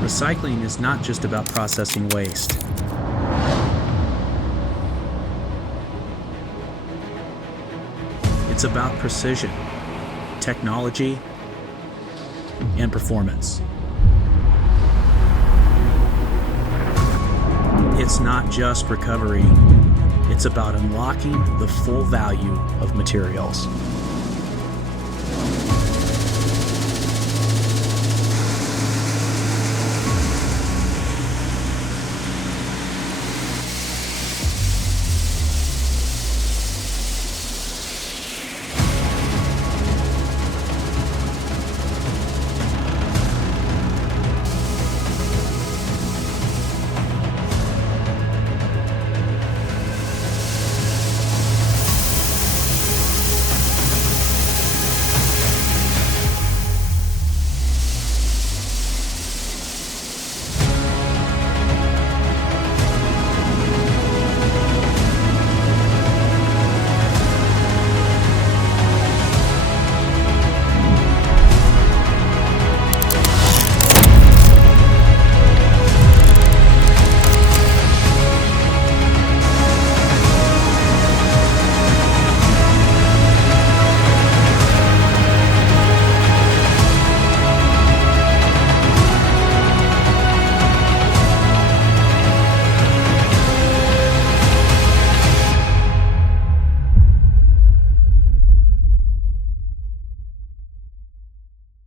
Recycling is not just about processing waste. It's about precision, technology, and performance. It's not just recovery. It's about unlocking the full value of materials.